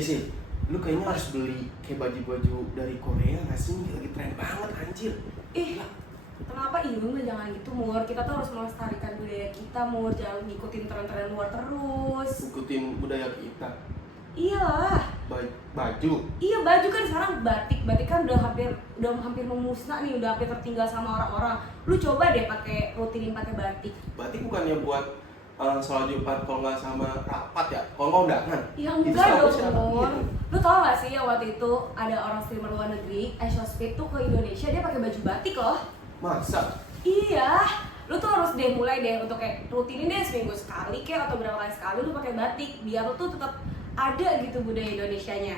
Sil, lu kayaknya harus beli kayak baju-baju dari Korea nggak sih? Lagi tren banget anjir. Kenapa jangan gitu Mur, kita tuh harus melestarikan budaya kita Mur, jangan ngikutin tren-tren luar terus. Ikutin budaya kita. Iyalah. Baju. Iya, baju kan sekarang batik kan udah hampir memusnah nih, udah hampir tertinggal sama orang-orang. Lu coba deh rutinin pakai batik. Batik bukannya buat sholat Jumat kalau nggak sama rapat ya? Kalau nggak undangan? Ya enggak dong Mur. Lu tau gak sih ya waktu itu ada orang streamer luar negeri, Speed tuh ke Indonesia, dia pakai baju batik loh. Masa? Iya, lu tuh harus mulai deh untuk kayak rutinin deh seminggu sekali kayak atau berapa kali sekali lu pakai batik biar lu tuh tetap ada gitu budaya Indonesianya.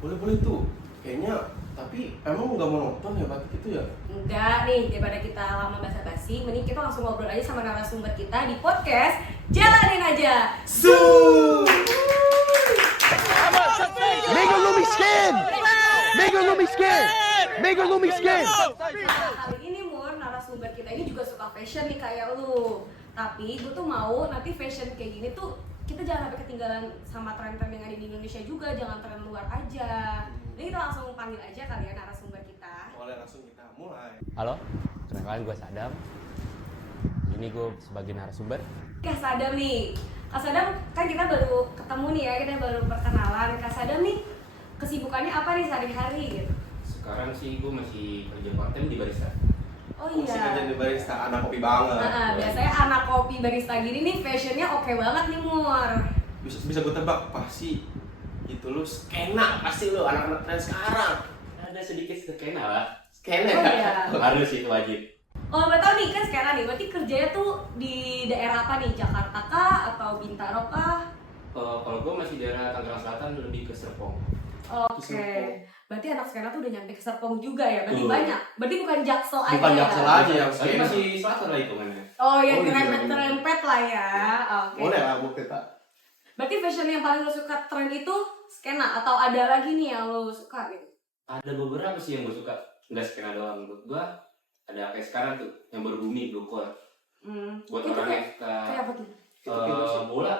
Boleh tuh. Kayaknya, tapi emang nggak monoton ya batik itu ya? Enggak nih, daripada kita lama basa-basi, mending kita langsung ngobrol aja sama narasumber kita di podcast Jalanin Aja. Make her miskin. Kali ini Mur, narasumber kita ini juga suka fashion nih kayak lu. Tapi gue tuh mau nanti fashion kayak gini tuh kita jangan sampai ketinggalan sama tren-tren yang ada di Indonesia juga, jangan tren luar aja. Jadi kita langsung panggil aja kali ya narasumber kita. Boleh langsung kita mulai. Halo, kenalin gue Sadam. Ini gue sebagai narasumber. Kak Sadam nih, Kak Sadam kan kita baru ketemu nih ya, kita baru perkenalan. Kak Sadam nih kesibukannya apa nih sehari-hari gitu? Sekarang sih gue masih kerja part time di barista. Oh Masih iya. kerja di barista, anak kopi banget. Biasanya anak kopi barista gini nih fashionnya oke banget nih Mur. Bisa gue tebak pasti itu lu skena, pasti lu anak-anak tren sekarang. Ada sedikit skena lah. Skena Oh ya? iya. Harus itu wajib. Oh betul nih kan sekarang nih, berarti kerjanya tuh di daerah apa nih? Jakarta kah atau Bintaro kah? Kalau gue masih daerah Tangerang Selatan, lebih ke Serpong. Oke. Berarti anak sekarang tuh udah nyampe ke Serpong juga ya? Berarti Tuh. banyak. Berarti bukan Jaksel aja. Bukan ya? Jaksel aja yang Tapi skena. masih selatan lah hitungannya. Oh ya, Oh, iya, nyerempet-nyerempet lah ya. Oke. Boleh lah buat kita. Berarti fashion yang paling lo suka tren itu skena atau ada lagi nih yang lo suka gitu? Ada beberapa sih yang gue suka. Nggak skena doang. Menurut gue ada kayak sekarang tuh yang baru booming, blue core. Buat Itu orang yang kayak apa tuh? bola.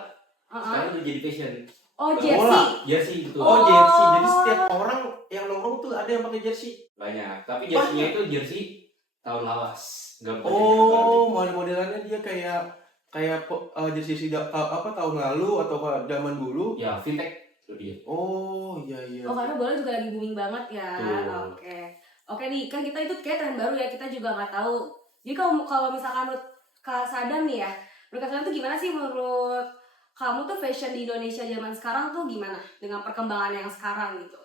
Sekarang udah jadi fashion. Oh, Bola. jersey. Jersey gitu. Oh, jersey. Jadi setiap orang yang nongkrong tuh ada yang pakai jersey. Banyak. Tapi jersey-nya itu jersey tahun lawas. Nggak pakai Oh, model-modelannya dia kayak jersey tahun lalu atau zaman dulu. ya vintage itu dia. Oh, iya. Oh, karena bola juga lagi booming banget ya. Tuh. Oke nih, kan kita itu kayak tren baru ya, kita juga nggak tahu. Jadi kalau misalkan menurut Kak Sadam nih ya, menurut Kak Sadam tuh gimana sih menurut kamu tuh fashion di Indonesia zaman sekarang tuh gimana dengan perkembangan yang sekarang gitu?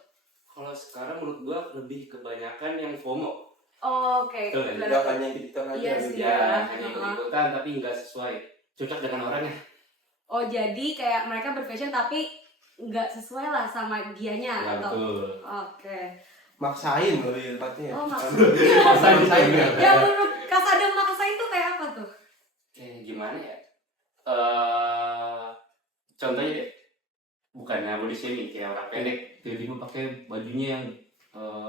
Kalau sekarang menurut gua lebih kebanyakan yang FOMO. Oke. Betul, kan? Tidak hanya ikut-ikutan aja. Iya gitu. sih. Ya, hanya ikut-ikutan tapi nggak sesuai. Cocok dengan orangnya. Oh, jadi kayak mereka berfashion tapi nggak sesuai lah sama dianya Ya, atau? betul. Oke. Maksain lebih tepatnya. Oh, Maksain ya. Ya menurut Kak Sadam maksain tuh kayak apa tuh? Gimana ya? Contohnya deh, bukannya body shaming kayak orang pendek, tiba-tiba pakai bajunya yang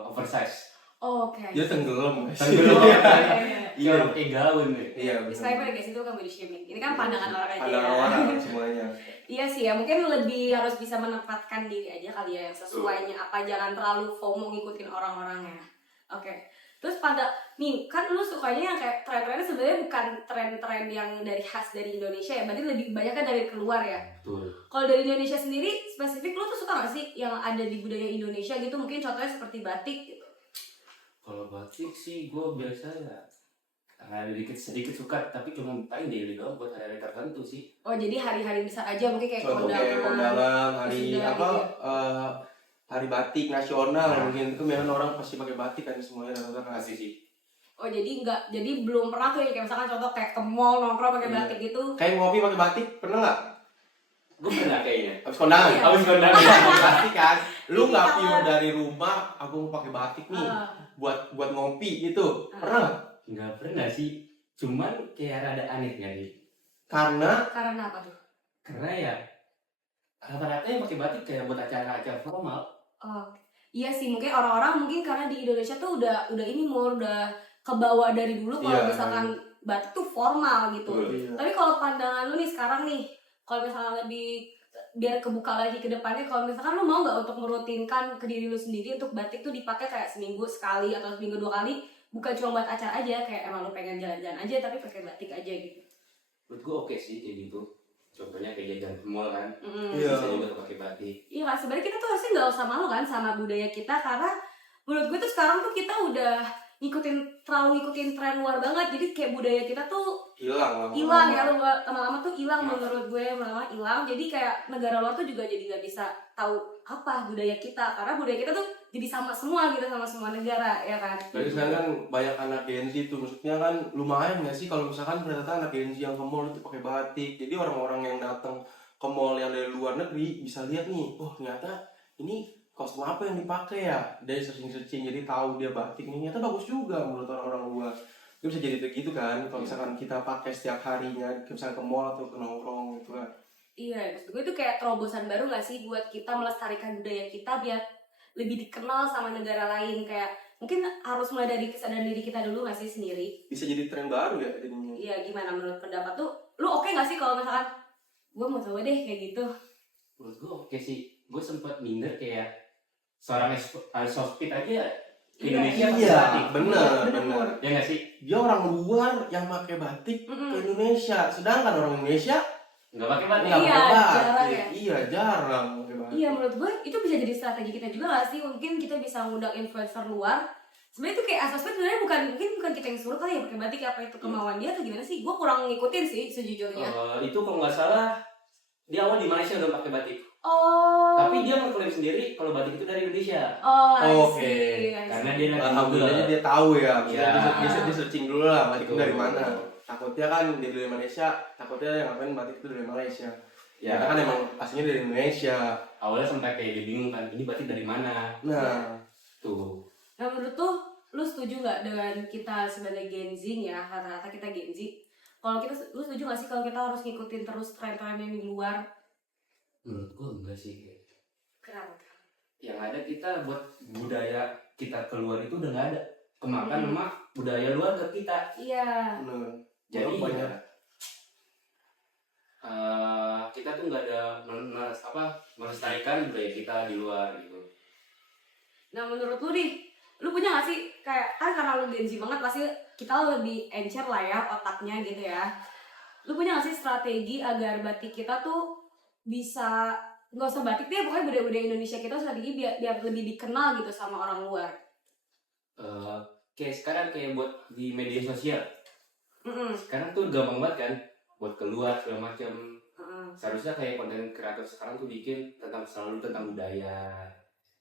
oversize. Oh, oke. Dia tenggelam. Tenggelam. Iya. Iya, pakai gaun deh. Iya. Disclaimer guys, itu kan body shaming. Ini kan pandangan orang aja Ada ya. orang semuanya. Iya sih ya, mungkin lebih harus bisa menempatkan diri aja kali ya yang sesuainya apa, jangan terlalu FOMO ngikutin orang-orangnya. Oke. Terus nih kan lu sukanya yang kayak tren-trennya sebenarnya bukan tren-tren yang khas dari Indonesia ya, berarti lebih banyak kan dari keluar ya. Betul. Kalau dari Indonesia sendiri spesifik lu tuh suka gak sih yang ada di budaya Indonesia gitu, mungkin contohnya seperti batik gitu? Kalau batik sih gue biasa ya ada sedikit suka, tapi cuma paling daily doang buat hari-hari tertentu sih. Oh jadi hari-hari besar aja mungkin kayak Contoh kayak kondangan, hari wisuda apa? gitu. Hari batik nasional mungkin itu memang orang pasti pakai batik kan semuanya rata-rata Kasih sih. Oh jadi belum pernah tuh ya kayak misalkan contoh kayak ke mall nongkrong pakai batik gitu. Kayak ngopi pakai batik pernah nggak? Gue pernah kayaknya. Habis kondangan. Iya. Habis kondangan. Pakai batik kan. Lu nggak Iya. pure dari rumah, aku mau pakai batik nih buat ngopi gitu. Pernah nggak? Nggak pernah sih. Cuman kayak rada aneh nggak nih? Karena Karena apa tuh? Karena ya rata-rata yang pakai batik kayak buat acara-acara formal. Oh, iya sih mungkin orang-orang mungkin karena di Indonesia tuh udah ini udah kebawa dari dulu kalau Iya. misalkan batik tuh formal gitu. Iya. Tapi kalau pandangan lu nih sekarang nih, kalau misalnya lebih biar kebuka lagi ke depannya, kalau misalkan lu mau nggak untuk merutinkan ke diri lu sendiri untuk batik tuh dipakai kayak seminggu sekali atau seminggu 2 kali, bukan cuma buat acara aja, kayak emang lu pengen jalan-jalan aja tapi pakai batik aja gitu. Menurut gue oke sih kayak gitu. Contohnya kayak jajan ke mall kan, Iya. bisa juga pakai batik. Iya kan, sebenarnya kita tuh harusnya nggak usah malu kan sama budaya kita, karena menurut gue tuh sekarang tuh kita udah terlalu ngikutin tren luar banget, jadi kayak budaya kita tuh hilang ya, lama-lama tuh hilang menurut gue, lama-lama hilang. Jadi kayak negara luar tuh juga jadi nggak bisa tahu apa budaya kita, karena budaya kita tuh jadi sama semua gitu, sama semua negara ya kan. Jadi sekarang kan banyak anak Gen Z tuh, maksudnya kan lumayan nggak sih kalau misalkan ternyata anak Gen Z yang ke mall itu pakai batik. Jadi orang-orang yang datang ke mall yang dari luar negeri bisa lihat nih, oh ternyata ini kostum apa yang dipakai ya. Dari searching jadi tahu dia batik ini ternyata bagus juga menurut orang-orang luar. Itu bisa jadi begitu kan kalau misalkan kita pakai setiap harinya, misalkan ke mall atau ke nongkrong gitu kan. Iya, maksud gue itu kayak terobosan baru gak sih buat kita melestarikan budaya kita biar lebih dikenal sama negara lain. Kayak mungkin harus mulai dari kesadaran diri kita dulu gak sih sendiri. Bisa jadi tren baru ya jadinya. Iya, gimana menurut pendapat tuh? Lu oke gak sih kalau misalkan gue mau coba deh kayak gitu? Menurut gue oke sih. Gue sempet minder kayak seorang sosmed aja ke Indonesia pakai Iya, batik. benar. Ya nggak sih? Dia orang luar yang pakai batik ke Indonesia, sedangkan orang Indonesia Nggak pakai batik. nggak Iya, pakai batik. jarang ya. Iya, jarang pakai batik. Iya, menurut gue itu bisa jadi strategi kita juga gak sih? Mungkin kita bisa ngundang influencer luar. Sebenarnya itu kayak sosmed sebenarnya bukan kita yang suruh kali ya pakai batik, apa itu kemauan dia atau gimana sih? Gue kurang ngikutin sih sejujurnya. Itu kalau nggak salah di awal di Malaysia udah pakai batik. Oh. Tapi dia ngeklaim sendiri kalau batik itu dari Indonesia. Oh, I Oke. see. Karena dia nanti Alhamdulillah dia tahu ya. Iya. Dia searching dulu lah batik itu Betul. dari mana. Takutnya kan dia dari Malaysia, takutnya yang ngapain batik itu dari Malaysia. Ya kan emang aslinya dari Indonesia. Awalnya sampai kayak dia bingung kan, ini batik dari mana? Nah, Tuh. Nah, menurut tuh lu setuju nggak dengan kita sebagai Gen Z ya, rata-rata kita Gen Z? Kalau lu setuju nggak sih kalau kita harus ngikutin terus tren-tren yang di luar? Menurut gua enggak sih. Kenapa? Yang ada kita buat budaya kita keluar itu udah nggak ada. Kemakan sama budaya luar ke kita. Iya. benar. Jadi banyak. Kita tuh nggak ada melestarikan budaya kita di luar gitu. Nah, menurut lu nih, lu punya nggak sih kayak kan karena lu Gen Z banget pasti kita lebih encer lah ya otaknya gitu ya. Lu punya nggak sih strategi agar batik kita tuh bisa nggak usah batik deh, pokoknya budaya-budaya Indonesia kita strategi biar lebih dikenal gitu sama orang luar. Kayak sekarang kayak buat di media sosial. Mm-mm. Sekarang tuh gampang banget kan buat keluar segala macam. Mm-mm. Seharusnya kayak konten kreator sekarang tuh bikin selalu tentang budaya.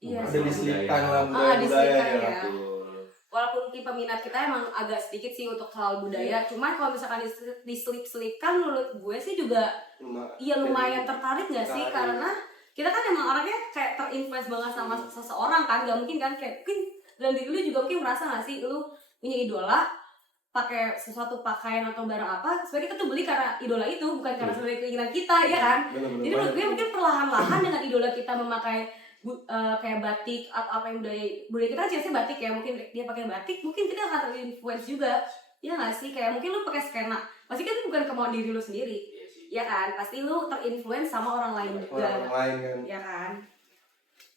Iya, Ada diselipkan lah budaya-budaya diselipkan ya. ya. Betul. Walaupun peminat kita emang agak sedikit sih untuk soal budaya, cuman kalau misalkan diselip-selipkan menurut gue sih juga lumayan tertarik nggak sih? Karena kita kan emang orangnya kayak terinfluence banget sama seseorang kan, nggak mungkin kan kayak mungkin dalam diri lu juga mungkin merasa nggak sih lu punya idola pakai sesuatu pakaian atau barang apa sebenarnya kita tuh beli karena idola itu, bukan karena sebenarnya keinginan kita ya kan. Bener-bener Jadi menurut gue mungkin perlahan-lahan dengan idola kita memakai kayak batik atau apa yang budaya kita kan biasanya batik ya, mungkin dia pakai batik mungkin kita akan terinfluence juga ya nggak sih? Kayak mungkin lu pakai skena pasti kan bukan kemauan diri lu sendiri. Iya sih. Ya kan, pasti lu terinfluence sama orang lain juga. Orang lain kan. Ya kan.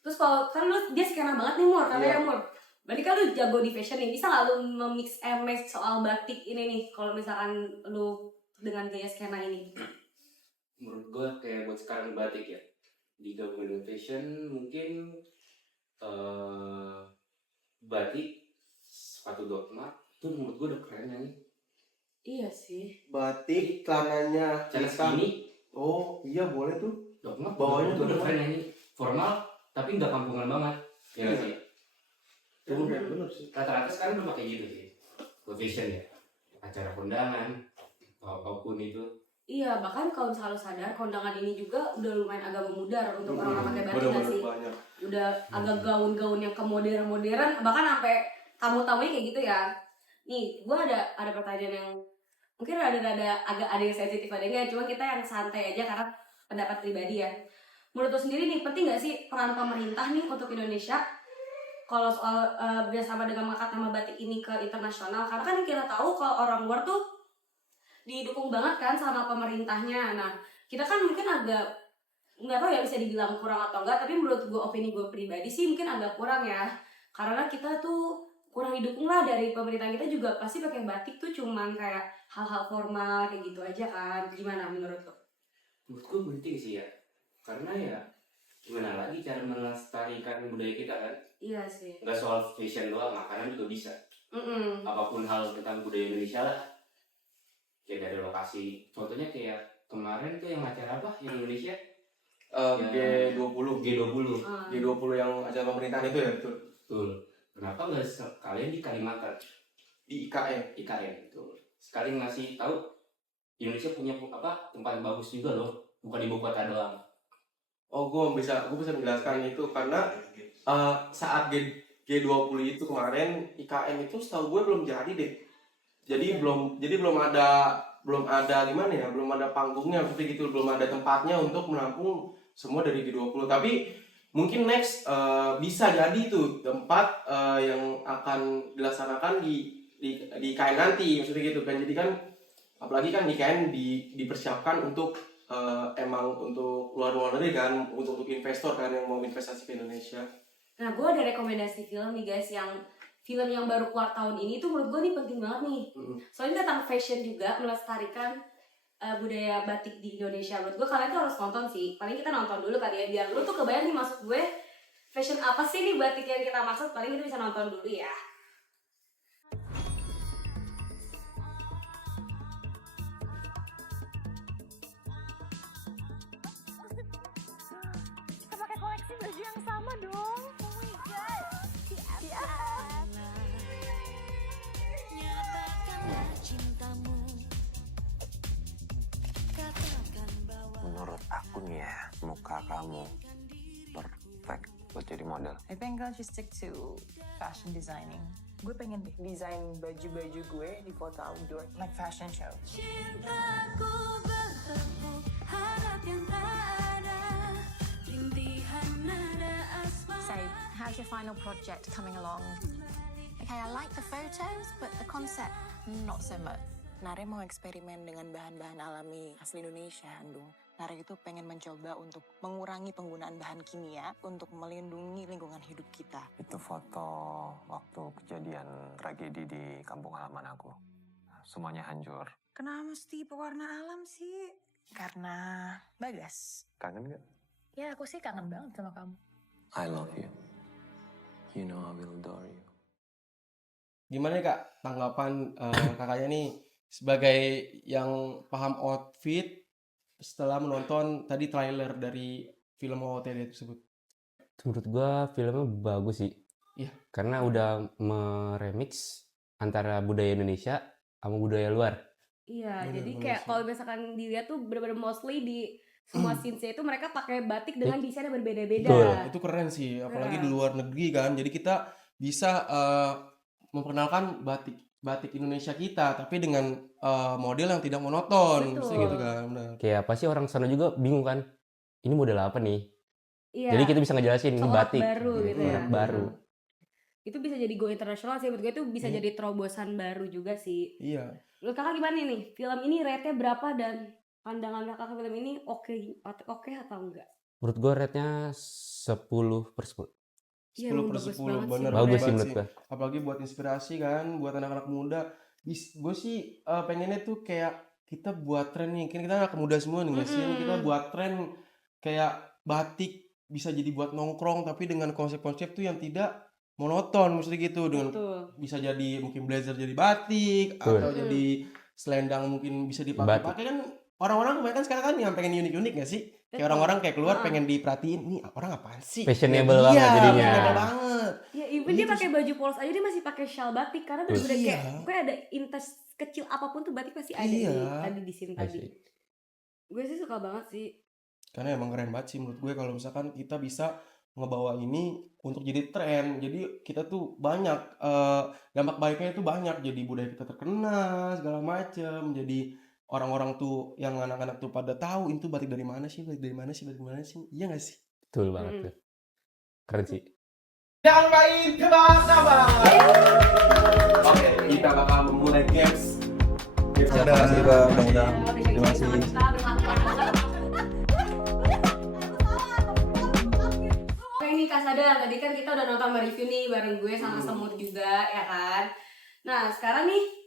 Terus kalau kan lu dia skena banget nih Mur, katanya Mur. Berarti kan lu jago di fashion nih, bisa nggak lu memix and match soal batik ini nih? Kalau misalkan lu dengan gaya skena ini. Menurut gue kayak buat sekarang batik ya, digabungin dengan fashion mungkin batik sepatu dogma itu menurut gue udah keren ya nih. Iya sih. Batik celananya Cara hitam. segini Oh iya boleh tuh. dogma Bawahnya tuh tuh udah keren ya nih, formal tapi nggak kampungan banget ya nggak sih. Bener sih. Rata-rata sekarang udah pakai gitu sih buat fashion ya, acara kondangan apapun itu. Iya, bahkan kalau misalnya lu sadar kondangan ini juga udah lumayan agak memudar untuk orang-orang pakai batik nggak sih? Banyak. Udah agak gaun-gaun yang kemodern-modern, bahkan sampai tamu-tamunya kayak gitu ya. Nih, gua ada pertanyaan yang mungkin rada-rada agak ada yang sensitif ada enggak, cuma kita yang santai aja karena pendapat pribadi ya. Menurut lu sendiri nih, penting nggak sih peran pemerintah nih untuk Indonesia kalau soal bersama dengan mengangkat nama batik ini ke internasional? Karena kan kita tahu kalau orang luar tuh didukung banget kan sama pemerintahnya. Nah, kita kan mungkin agak nggak tahu ya bisa dibilang kurang atau enggak, tapi menurut gue, opini gue pribadi sih mungkin agak kurang ya, karena kita tuh kurang didukung lah dari pemerintah. Kita juga pasti pakai batik tuh cuman kayak hal-hal formal kayak gitu aja kan. Gimana menurut lo? Menurut gue penting sih ya, karena ya gimana lagi cara melestarikan budaya kita kan. Iya sih. Nggak soal fashion doang, makanan juga bisa. Apapun hal tentang budaya Indonesia lah. Kayak dari lokasi, contohnya kayak kemarin tuh yang acara apa yang Indonesia? G20 G20 yang acara pemerintahan itu ya, Betul. Kenapa nggak sekalian di Kalimantan? di IKN. Itu sekali ngasih tahu Indonesia punya tempat bagus juga loh, bukan ibu kota doang. Oh, gue bisa menjelaskan itu karena saat G20 itu kemarin IKN itu setahu gue belum jadi deh. Jadi belum ada gimana ya, belum ada panggungnya seperti gitu, belum ada tempatnya untuk menampung semua dari G20. Tapi mungkin next bisa jadi tuh tempat yang akan dilaksanakan di IKN nanti, maksudnya gitu kan. Jadi kan apalagi kan IKN dipersiapkan untuk emang untuk luar negeri kan, untuk investor kan yang mau investasi ke Indonesia. Nah, gue ada rekomendasi film nih guys, film yang baru keluar tahun ini tuh menurut gue nih penting banget nih. Soalnya tentang fashion juga, melestarikan budaya batik di Indonesia. Menurut gue kalian tuh harus nonton sih. Paling kita nonton dulu kali ya, biar lu tuh kebayang nih maksud gue fashion apa sih nih batik yang kita maksud. Paling kita bisa nonton dulu ya. Kita pakai koleksi baju yang sama dong. Oh my god. Nyatakanlah cintamu. Katakan bahwa Menurut aku nih ya, muka kamu perfect buat jadi model. I think I'll just stick to fashion designing. Gue pengen deh desain baju-baju gue di foto outdoor, like fashion show. cintaku bertepuk harap yang tak ada rintihan nada asmara. So, how's your final project coming along? Okay, I like the photos, but the concept, not so much. Nare mau eksperimen dengan bahan-bahan alami asli Indonesia, Andung. Nare itu pengen mencoba untuk mengurangi penggunaan bahan kimia untuk melindungi lingkungan hidup kita. Itu foto waktu kejadian tragedi di kampung halaman aku. Semuanya hancur. Kenapa mesti pewarna alam sih? Karena Bagas. Kangen gak? Ya, aku sih kangen banget sama kamu. I love you. You know I will adore you. Gimana ya, Kak, tanggapan kakaknya nih sebagai yang paham outfit setelah menonton tadi trailer dari film OOTD tersebut? Menurut gua filmnya bagus sih. Iya. Karena udah meremix antara budaya Indonesia sama budaya luar. Iya, Bener, jadi bener kayak sih. kalau misalkan dilihat tuh bener-bener mostly di semua scenes-nya itu mereka pakai batik dengan desain yang berbeda-beda. Betul. Itu keren sih, apalagi Keren. di luar negeri kan. Jadi kita bisa memperkenalkan batik Indonesia kita, tapi dengan model yang tidak monoton, Betul. mesti gitu kan. Benar. Kayak apa sih orang sana juga bingung kan? Ini model apa nih? Iya. Jadi kita bisa ngejelasin ini Corak batik. baru gitu ya. Corak baru. Itu bisa jadi go internasional sih, menurut gue itu bisa Iya. jadi terobosan baru juga sih. Iya. Menurut kakak gimana nih? Film ini rate-nya berapa dan pandangan kakak ke film ini oke atau enggak? Menurut gua rate-nya 10/10. Iya, 10 emang per bagus 10, banget sih. bener. Bagus sih banget menurut gua. Apalagi buat inspirasi kan, buat anak-anak muda. Gue sih pengennya tuh kayak kita buat tren nih, kan kita anak muda semua nih nggak sih? Mm-mm. Kita buat tren kayak batik bisa jadi buat nongkrong, tapi dengan konsep-konsep tuh yang tidak monoton, maksudnya gitu. Dengan Betul. bisa jadi mungkin blazer jadi batik, Betul. atau jadi selendang mungkin bisa dipakai-pakai kan. Orang-orang kebanyakan sekarang kan yang pengen unik-unik nggak sih? Kayak Betul. orang-orang kayak keluar Heeh. pengen diperhatiin, nih orang apaan sih? Fashionable Iya, banget jadinya. fashionable banget. Ya, even dia Gitu pakai baju polos aja dia masih pakai shawl batik karena Betul. bener-bener Iya. kayak ada intes kecil apapun tuh batik pasti ada Iya. tadi di sini tadi. Asik. Gue sih suka banget sih. Karena emang keren banget sih menurut gue kalau misalkan kita bisa ngebawa ini untuk jadi tren. Jadi kita tuh banyak dampak baiknya itu banyak. Jadi budaya kita terkenal segala macem. Jadi orang-orang tuh yang anak-anak tuh pada tahu itu batik dari mana sih, batik dari mana sih, batik dari mana sih. Iya gak sih? Betul banget tuh. Keren sih. Yang baik tebak kabar. Oke, kita bakal memulai games. Terima kasih Kak, mudah-mudahan. Terima kasih. nih Kak Sadar, tadi kan kita udah nonton review nih bareng gue sama Semut juga ya kan. Nah sekarang nih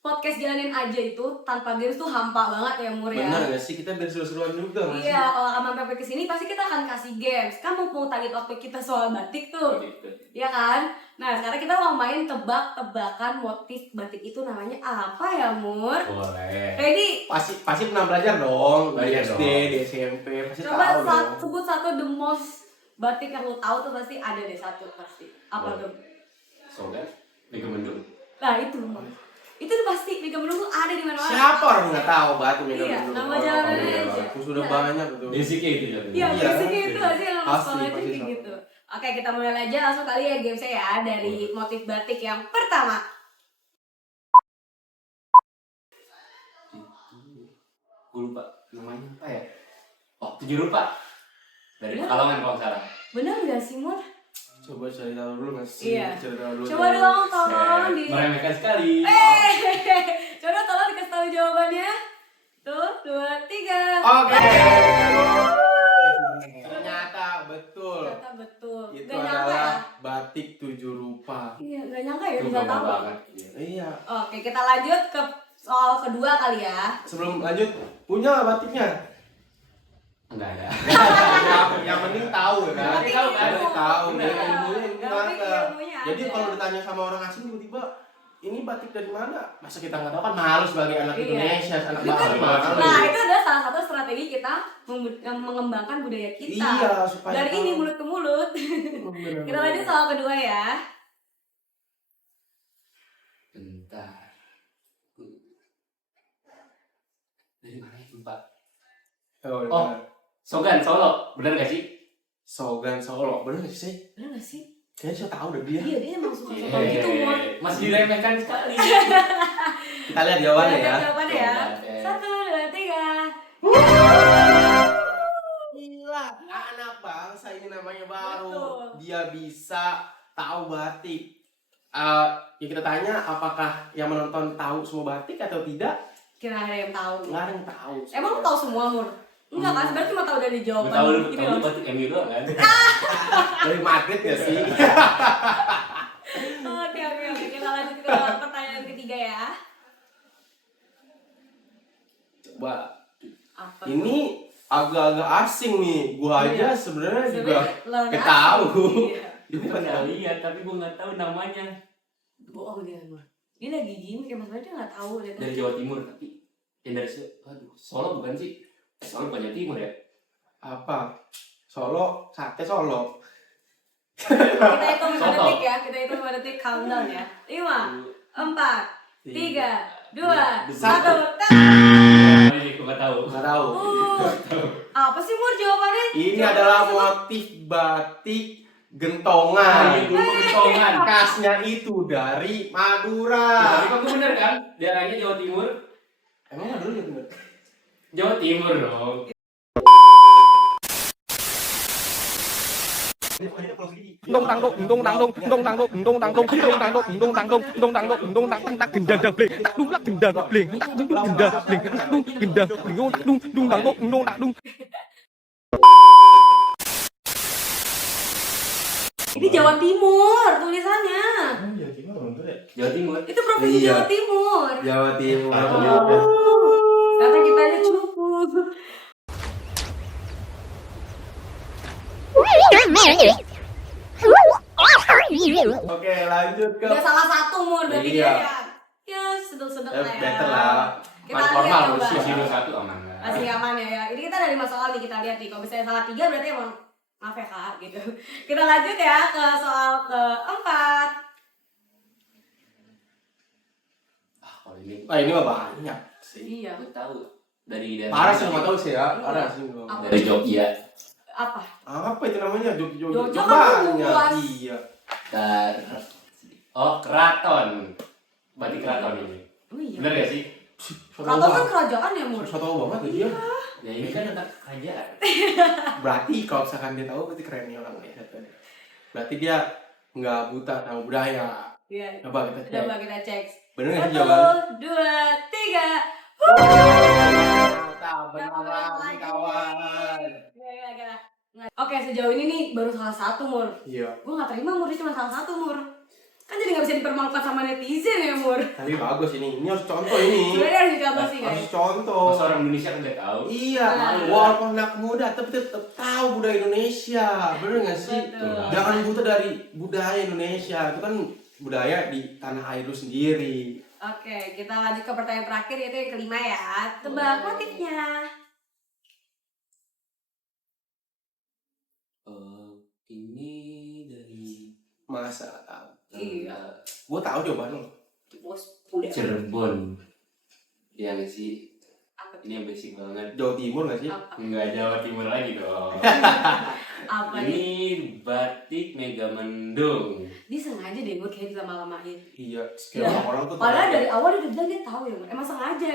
podcast jalanin aja itu tanpa games tuh hampa banget ya Mur ya. Bener gak sih, kita biar seru-seruan juga gak sih? Iya, kalau Aman Pepe kesini pasti kita akan kasih games. Kan mau tadi topik kita soal batik tuh, ya kan? Nah sekarang kita mau main tebak-tebakan motif batik itu namanya apa ya Mur? Boleh. Ready? Pasti pernah belajar dong, dari Belajar SD, dong. di SMP, pasti Coba tahu dong. sebut satu the most batik yang lo tahu tuh pasti ada deh satu pasti. Apa tuh? Sogan, Mega Mendung. Nah itu itu tuh pasti Mega Mendung tuh ada di mana-mana. Siapa orang nggak tahu batu Mega Iya, Mendung? nama jalan iya, aja. aku sudah Iya. banyak tuh. Basicnya itu ya. Iya, Iya, basicnya itu pasti. aja yang Pasti, sekolah itu pasti kayak sama. gitu. Oke, kita mulai aja langsung kali ya gamesnya ya dari motif batik yang pertama. Gue lupa namanya apa ya? Oh, 7 rupa. Dari Pekalongan kalau nggak salah. Bener nggak sih Mur? Coba cari tahu dulu nggak sih? Iya. Cari tahu dulu. Coba dong tolong di. Meremehkan sekali. Coba tolong dikasih tahu jawabannya. Tuh, 2, 3. Oke. Ternyata betul. Ternyata betul. Itu Gak nyangka ya? adalah batik 7 rupa. Iya, gak nyangka ya Itu bisa gampang tahu. banget. Iya. Iya. Oke, kita lanjut ke soal kedua kali ya. Sebelum lanjut, punya nggak batiknya? Enggak ada. yang penting tahu ya kan? Penting Tahu kan? ilmu. Tahu. Iya. Dia ilmunya Yang gimana? penting ilmunya Jadi ada. kalau ditanya sama orang asing tiba-tiba ini batik dari mana? Masa kita nggak tahu kan malu sebagai anak Iya. Indonesia, anak Itu kan- bangsa. Nah, itu adalah salah satu strategi kita mengembangkan budaya kita. Iya, supaya Dari tahu. ini mulut ke mulut. Bener-bener. Kita lanjut soal kedua ya. Bentar. Dari mana itu, Pak? Oh, Oh. Sogan Solo, bener gak sih? Sogan Solo, bener nggak sih? Bener gak sih? Kayaknya saya tahu deh dia. Iya, dia emang suka gitu Mur. Masih diremehkan sekali. Kita lihat jawabannya ya. Jawabannya ya. Coba, 1, 2, 3. Gila, anak bangsa ini namanya baru. Betul. Dia bisa tahu batik. Ya kita tanya apakah yang menonton tahu semua batik atau tidak? Kira ada yang tahu. Nggak ada yang tahu. Emang lu tahu semua Mur? Enggak kan, sebenarnya cuma tahu dari Gue jawaban. tahu lu Gini tahu loh. batik MU doang kan? Dari Madrid ya sih? Oke, kita lanjut ke pertanyaan ketiga ya. Coba. Apa? Ini agak-agak asing nih. Gua aja Iya. sebenarnya juga Sebenarnya lo nggak tahu. asing. Iya. Gue pernah lihat tapi gue nggak tahu namanya. Bohong dia Mur. Dia lagi gimmick ya maksudnya dia nggak tahu dia. Dari Jawa Timur tapi dari Solo bukan sih? Solo bukan Jawa Timur ya? Apa? Solo, sate Solo. Kita hitung 5 Soto. detik ya. Kita hitung 5 detik countdown ya. 5, 4, 3, 2, 1. Ini gue nggak tahu. Nggak tahu. Apa sih Mur jawabannya? Ini Jawabannya adalah apa? motif batik gentongan. Gue kentongan. Khasnya itu dari Madura. Tapi kok gue bener kan? Daerahnya Jawa Timur. Emang Madura ya bener? Jawa Timur dong. Dong tang dong dong tang dong dong tang dong dong tang dong dong tang dong dong tang dong dong tang dong dong tang tak gendang dak bling tak dung lak gendang bling tak dung gendang bling tak dung gendang bling dung dung tang dong dong tak dung. Ini Jawa Timur tulisannya. Iya, gimana bener ya? Jawa Timur. Itu provinsi Iya. Jawa Timur. Jawa Timur. Karena kita aja cukup. Oke, lanjut ke Udah salah satu Mur berarti Iya. dia ya. Ya sedang-sedang lah ya. better lah. Kita Masih lihat formal, coba. masih 1 aman lah. Masih aman ya. Ini kita ada 5 soal nih kita lihat nih. Kalau misalnya salah 3 berarti emang maaf ya Kak gitu. Kita lanjut ya ke soal keempat. Kalau ini Ini mah banyak sih. Iya. gue tahu dari daerah. Parah sih nggak tahu sih ya. Parah sih nggak. Apa? Dari Jogja. Apa? Apa itu namanya? Jogja. Jogja kan banyak. luas. Iya. Keraton. Batik keraton ini. Oh iya. Bener gak sih? Keraton kan kerajaan ya Mur. So tau banget tuh dia. Ya ini kan tentang kerajaan. Berarti kalau misalkan dia tahu berarti keren nih orangnya. Berarti dia nggak buta sama budaya. Iya. Coba kita cek. Coba kita cek. Bener nggak sih 1, jawabannya? 2, 3. Ternyata benar lagi kawan. Gila. Oke, sejauh ini nih baru salah satu, Mur. Iya. Gue gak terima Mur, dia cuma salah satu, Mur. Kan jadi gak bisa dipermalukan sama netizen ya, Mur. Tapi bagus ini harus contoh ini. Sebenarnya harus dicontoh sih, guys. Harus contoh. Masa orang Indonesia kan nggak tahu. Iya, Nah. walaupun anak muda tapi tetap tahu budaya Indonesia, bener nggak sih? Betul. Jangan buta dari budaya Indonesia, itu kan budaya di tanah air lu sendiri. Oke, kita lanjut ke pertanyaan terakhir, yaitu yang kelima ya. Tebak motifnya. Ini dari Masa tahu? Iya. Gue tahu jawaban lo. Bos, udah. Cirebon. Iya nggak sih? Apa? Ini yang basic banget. Jawa Timur nggak sih? Apa? Enggak Jawa Timur lagi dong. Apa Ini nih? batik Megamendung. Dia sengaja deh, gue kayak lama-lamain. Iya, Ya. sekian orang tuh. Padahal dari awal dia udah bilang dia tahu ya, Mur. Emang sengaja.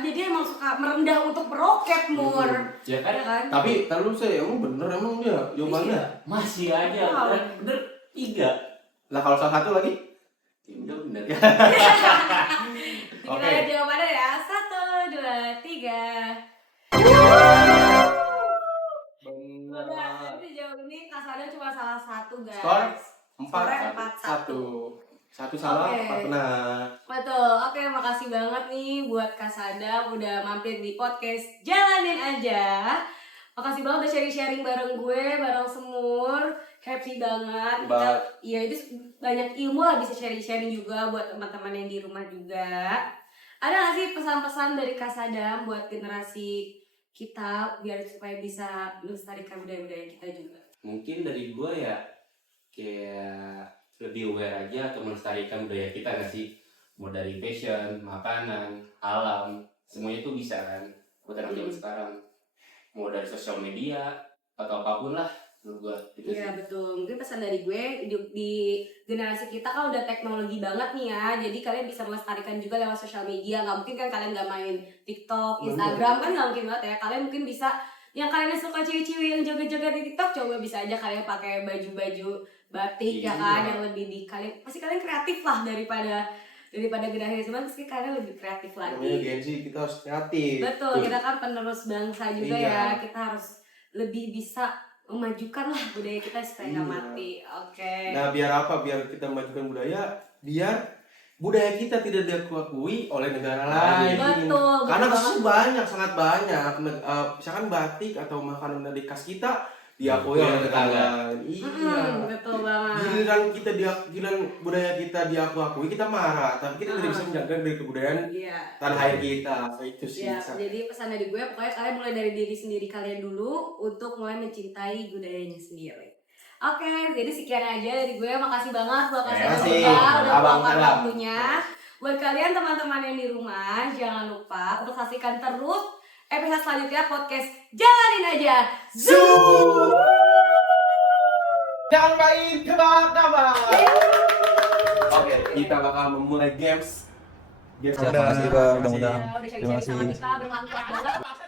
Dia emang suka merendah untuk meroket, Mur. Ya kan? Ada kan? Tapi terus saya emang bener emang dia jawabannya. Iya, masih aja. Wow. Bener 3. Lah kalau salah satu lagi? Ya udah bener. Kita Oke. lihat jawabannya ya. 1, 2, 3. Bener. Udah, tapi jauh ini Kasada cuma salah satu, guys. Skor? Skornya 4-1. Satu salah, Oke. 4 benar. Betul. Oke, makasih banget nih buat Kasada udah mampir di podcast Jalanin Aja. Makasih banget udah sharing-sharing bareng gue, bareng Semur. Happy banget. Iya, itu banyak ilmu lah, bisa sharing-sharing juga buat teman-teman yang di rumah juga. Ada nggak sih pesan-pesan dari Kasada buat generasi kita biar supaya bisa melestarikan budaya-budaya kita juga? Mungkin dari gua ya kayak lebih aware aja atau melestarikan budaya kita nggak sih? Mau dari fashion, makanan, alam, semuanya itu bisa kan buat anak zaman sekarang. Mau dari sosial media atau apapun lah menurut gua gitu sih. Iya betul, mungkin pesan dari gue di generasi kita kan udah teknologi banget nih ya. Jadi kalian bisa melestarikan juga lewat sosial media. Gak mungkin kan kalian gak main TikTok, Instagram kan gak mungkin banget ya. Kalian mungkin bisa, yang kalian suka cewek-cewek yang joget-joget di TikTok, coba bisa aja kalian pakai baju-baju batik ya kan, yang lebih di kalian, pasti kalian kreatif lah daripada generasi sebelumnya, pasti kalian lebih kreatif Namanya lagi. Gen Z, kita harus kreatif. Betul, kita kan penerus bangsa juga Iya. ya. Kita harus lebih bisa memajukan lah budaya kita supaya nggak Iya. mati. Oke. Nah, biar apa? Biar kita memajukan budaya, biar budaya kita tidak diakui oleh negara lain. Betul, Karena betul kasusnya banget. banyak, sangat banyak. Misalkan batik atau makanan dari khas kita diakui oleh negara lain. Iya. Betul banget. Giliran giliran budaya kita diakui, kita marah. Tapi kita tidak bisa menjaga dari kebudayaan Iya. tanah air kita. Itu sih. Ya, jadi pesan dari gue pokoknya kalian mulai dari diri sendiri kalian dulu untuk mulai mencintai budayanya sendiri. Oke, jadi sekian aja dari gue. Makasih banget buat Kasada Makasih, udah Abang meluangkan Salam. waktunya. Buat kalian teman-teman yang di rumah, jangan lupa untuk saksikan terus episode selanjutnya podcast Jalanin Aja Zoom. Jangan main tebak-tebak. Oke, kita bakal memulai games. Terima kasih, Bang. Udah sharing-sharing sama kita, bermanfaat banget.